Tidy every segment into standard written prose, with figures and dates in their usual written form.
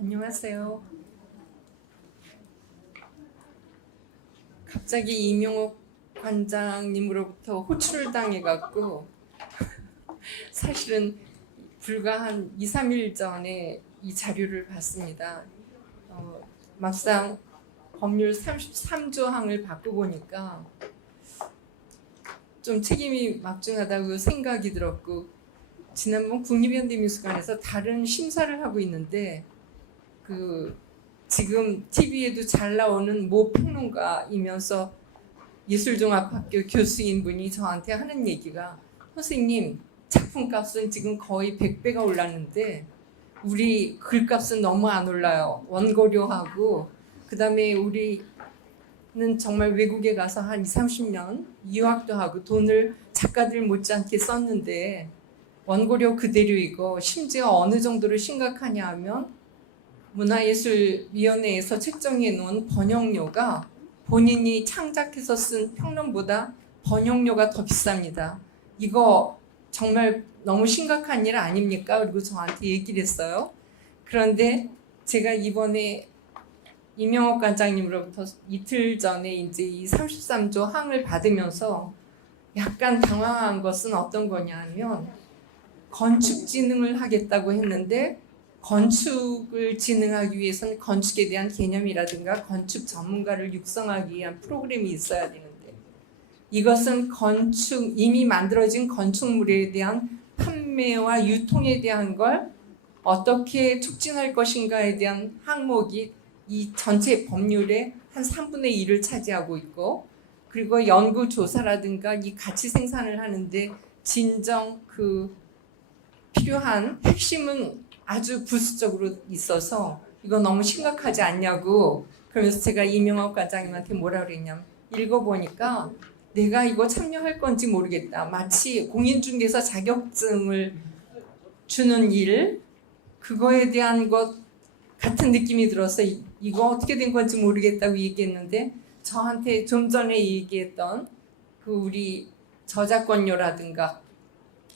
안녕하세요. 갑자기 이명옥 관장님으로부터 호출을 당해갖고 사실은 불과 한 2, 3일 전에 이 자료를 봤습니다. 막상 법률 33조 항을 받고 보니까 좀 책임이 막중하다고 생각이 들었고, 지난번 국립현대미술관에서 다른 심사를 하고 있는데 지금 TV에도 잘 나오는 모 평론가이면서 예술종합학교 교수인 분이 저한테 하는 얘기가, 선생님 작품값은 지금 거의 100배가 올랐는데 우리 글값은 너무 안 올라요. 원고료하고 그다음에 우리는 정말 외국에 가서 한 20, 30년 유학도 하고 돈을 작가들 못지않게 썼는데 원고료 그대로이고, 심지어 어느 정도로 심각하냐 하면 문화예술위원회에서 책정해 놓은 번역료가 본인이 창작해서 쓴 평론보다 번역료가 더 비쌉니다. 이거 정말 너무 심각한 일 아닙니까? 그리고 저한테 얘기를 했어요. 그런데 제가 이번에 이명옥 관장님으로부터 이틀 전에 이제 이 33조 항을 받으면서 약간 당황한 것은 어떤 거냐면, 건축진흥을 하겠다고 했는데 건축을 진흥하기 위해서는 건축에 대한 개념이라든가 건축 전문가를 육성하기 위한 프로그램이 있어야 되는데, 이것은 이미 만들어진 건축물에 대한 판매와 유통에 대한 걸 어떻게 촉진할 것인가에 대한 항목이 이 전체 법률의 한 3분의 1을 차지하고 있고, 그리고 연구조사라든가 이 가치 생산을 하는데 진정 필요한 핵심은 아주 부수적으로 있어서 이거 너무 심각하지 않냐고. 그러면서 제가 이명옥 관장님한테 뭐라 그랬냐면, 읽어보니까 내가 이거 참여할 건지 모르겠다. 마치 공인중개사 자격증을 주는 일, 그거에 대한 것 같은 느낌이 들어서 이거 어떻게 된 건지 모르겠다고 얘기했는데, 저한테 좀 전에 얘기했던 우리 저작권료라든가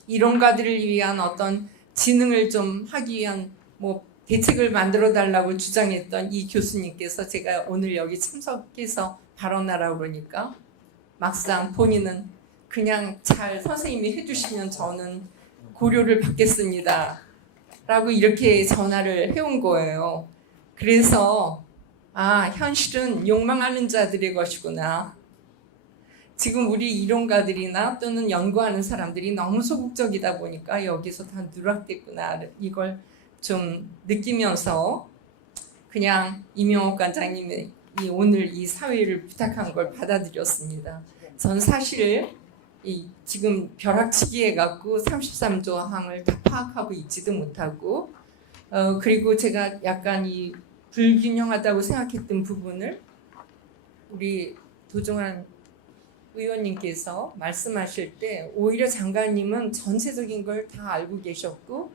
이론가들을 위한 어떤 진흥을 좀 하기 위한 대책을 만들어 달라고 주장했던 이 교수님께서 제가 오늘 여기 참석해서 발언하라고 그러니까 막상 본인은 그냥 잘 선생님이 해주시면 저는 고려를 받겠습니다 라고 이렇게 전화를 해온 거예요. 그래서 현실은 욕망하는 자들의 것이구나. 지금 우리 이론가들이나 또는 연구하는 사람들이 너무 소극적이다 보니까 여기서 다 누락됐구나, 이걸 좀 느끼면서 그냥 이명옥 관장님이 오늘 이 사회를 부탁한 걸 받아들였습니다. 전 사실 지금 벼락치기 해갖고 33조 항을 다 파악하고 있지도 못하고, 그리고 제가 약간 이 불균형하다고 생각했던 부분을 우리 도종환 의원님께서 말씀하실 때 오히려 장관님은 전체적인 걸 다 알고 계셨고,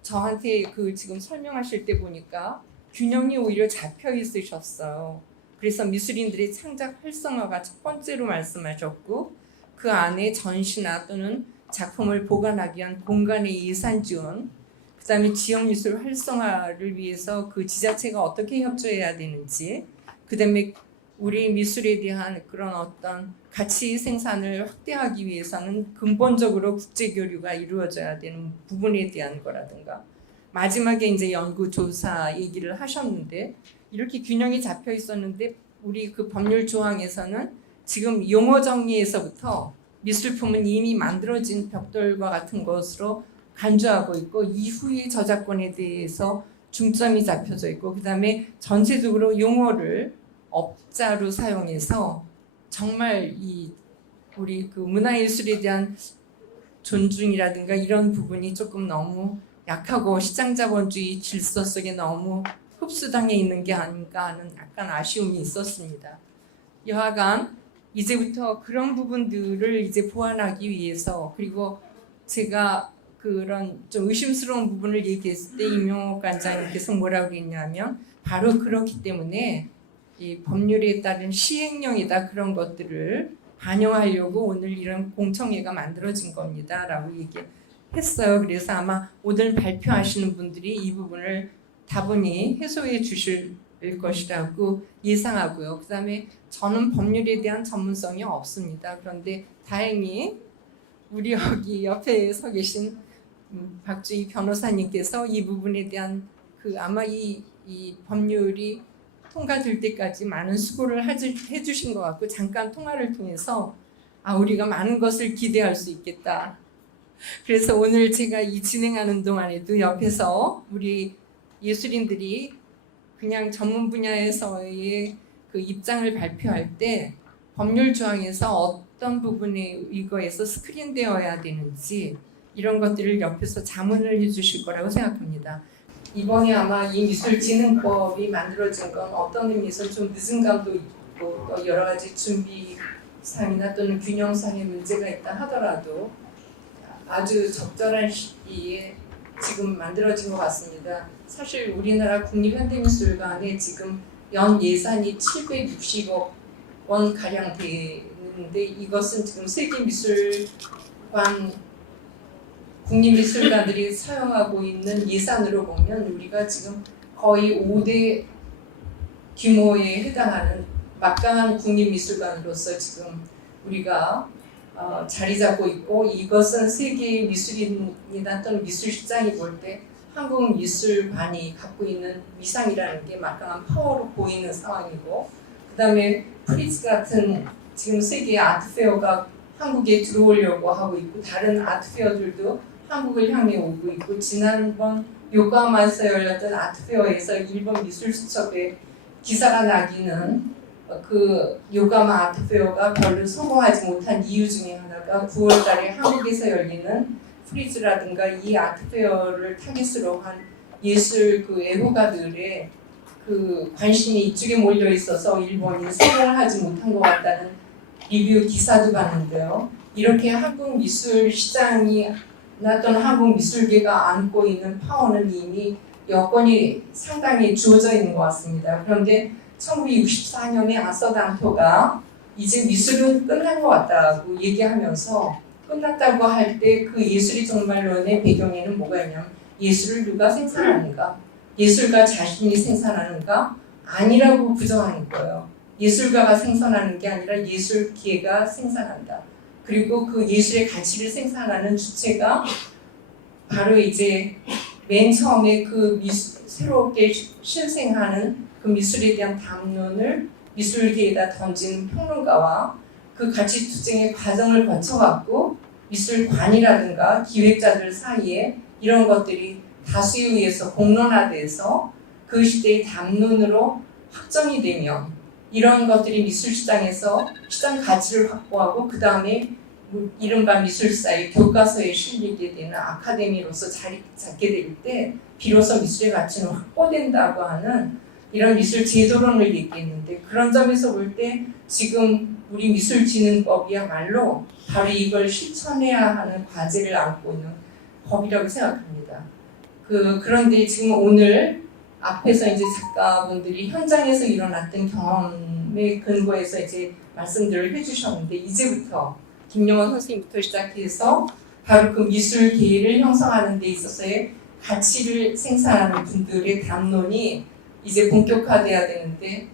저한테 지금 설명하실 때 보니까 균형이 오히려 잡혀 있으셨어요. 그래서 미술인들의 창작 활성화가 첫 번째로 말씀하셨고, 그 안에 전시나 또는 작품을 보관하기 위한 공간의 예산 지원, 그 다음에 지역미술 활성화를 위해서 그 지자체가 어떻게 협조해야 되는지, 그 다음에 우리 미술에 대한 그런 어떤 가치 생산을 확대하기 위해서는 근본적으로 국제교류가 이루어져야 되는 부분에 대한 거라든가, 마지막에 이제 연구조사 얘기를 하셨는데, 이렇게 균형이 잡혀 있었는데 우리 법률 조항에서는 지금 용어 정리에서부터 미술품은 이미 만들어진 벽돌과 같은 것으로 간주하고 있고, 이후의 저작권에 대해서 중점이 잡혀져 있고, 그 다음에 전체적으로 용어를 업자로 사용해서 정말 우리 문화예술에 대한 존중이라든가 이런 부분이 조금 너무 약하고 시장자본주의 질서 속에 너무 흡수당해 있는 게 아닌가 하는 약간 아쉬움이 있었습니다. 여하간 이제부터 그런 부분들을 이제 보완하기 위해서, 그리고 제가 그런 좀 의심스러운 부분을 얘기했을 때 이명옥 관장님께서 뭐라고 했냐면, 바로 그렇기 때문에 이 법률에 따른 시행령이다, 그런 것들을 반영하려고 오늘 이런 공청회가 만들어진 겁니다 라고 얘기했어요. 그래서 아마 오늘 발표하시는 분들이 이 부분을 다분히 해소해 주실 것이라고 예상하고요. 그다음에 저는 법률에 대한 전문성이 없습니다. 그런데 다행히 우리 여기 옆에 서 계신 박주희 변호사님께서 이 부분에 대한 아마 이 법률이 통과될 때까지 많은 수고를 해주신 것 같고 잠깐 통화를 통해서 우리가 많은 것을 기대할 수 있겠다. 그래서 오늘 제가 이 진행하는 동안에도 옆에서 우리 예술인들이 그냥 전문 분야에서의 그 입장을 발표할 때 법률 조항에서 어떤 부분에 이거에서 스크린되어야 되는지 이런 것들을 옆에서 자문을 해주실 거라고 생각합니다. 이번에 아마 이 미술진흥법이 만들어진 건 어떤 의미에서 좀 늦은 감도 있고 또 여러 가지 준비상이나 또는 균형상의 문제가 있다 하더라도 아주 적절한 시기에 지금 만들어진 것 같습니다. 사실 우리나라 국립현대미술관에 지금 연 예산이 760억 원 가량 되는데 이것은 지금 세계미술관 국립미술관들이 사용하고 있는 예산으로 보면 우리가 지금 거의 5대 규모에 해당하는 막강한 국립미술관으로서 지금 우리가 자리 잡고 있고 이것은 세계 미술인이나 또는 미술시장이 볼 때 한국 미술관이 갖고 있는 위상이라는 게 막강한 파워로 보이는 상황이고 그 다음에 프리츠 같은 지금 세계 아트페어가 한국에 들어오려고 하고 있고 다른 아트페어들도 한국을 향해 오고 있고 지난번 요코하마에서 열렸던 아트페어에서 일본 미술수첩에 기사가 나기는 그 요코하마 아트페어가 별로 성공하지 못한 이유 중에 하나가 9월달에 한국에서 열리는 프리즈라든가 이 아트페어를 타깃으로 한 예술 애호가들의 관심이 이쪽에 몰려 있어서 일본이 성공을 하지 못한 것 같다는 리뷰 기사도 봤는데요. 이렇게 한국 미술 시장이 또는 한국 미술계가 안고 있는 파워는 이미 여건이 상당히 주어져 있는 것 같습니다. 그런데 1964년에 아서당토가 이제 미술은 끝난 것 같다고 얘기하면서 끝났다고 할 때 그 예술이 정말론의 배경에는 뭐가 있냐면 예술을 누가 생산하는가? 예술가 자신이 생산하는가? 아니라고 부정하는 거예요. 예술가가 생산하는 게 아니라 예술계가 생산한다. 그리고 그 예술의 가치를 생산하는 주체가 바로 이제 맨 처음에 새롭게 실생하는 그 미술에 대한 담론을 미술계에다 던진 평론가와 그 가치 투쟁의 과정을 거쳐갖고 미술관이라든가 기획자들 사이에 이런 것들이 다수에 의해서 공론화돼서 그 시대의 담론으로 확정이 되면 이런 것들이 미술시장에서 시장 가치를 확보하고 그 다음에 이른바 미술사의 교과서에 실리게 되는 아카데미로서 자리 잡게 될 때 비로소 미술의 가치는 확보된다고 하는 이런 미술 제도론을 얘기했는데 그런 점에서 볼 때 지금 우리 미술진흥법이야말로 바로 이걸 실천해야 하는 과제를 안고 있는 법이라고 생각합니다. 그런데 지금 오늘 앞에서 이제 작가분들이 현장에서 일어났던 경험에 근거해서 이제 말씀들을 해주셨는데 이제부터 김영원 선생님부터 시작해서 바로 그 미술계를 형성하는 데 있어서의 가치를 생산하는 분들의 담론이 이제 본격화돼야 되는데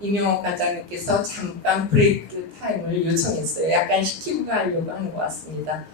이명옥 관장님께서 잠깐 브레이크 타임을 요청했어요. 약간 시키고 가려고 하는 것 같습니다.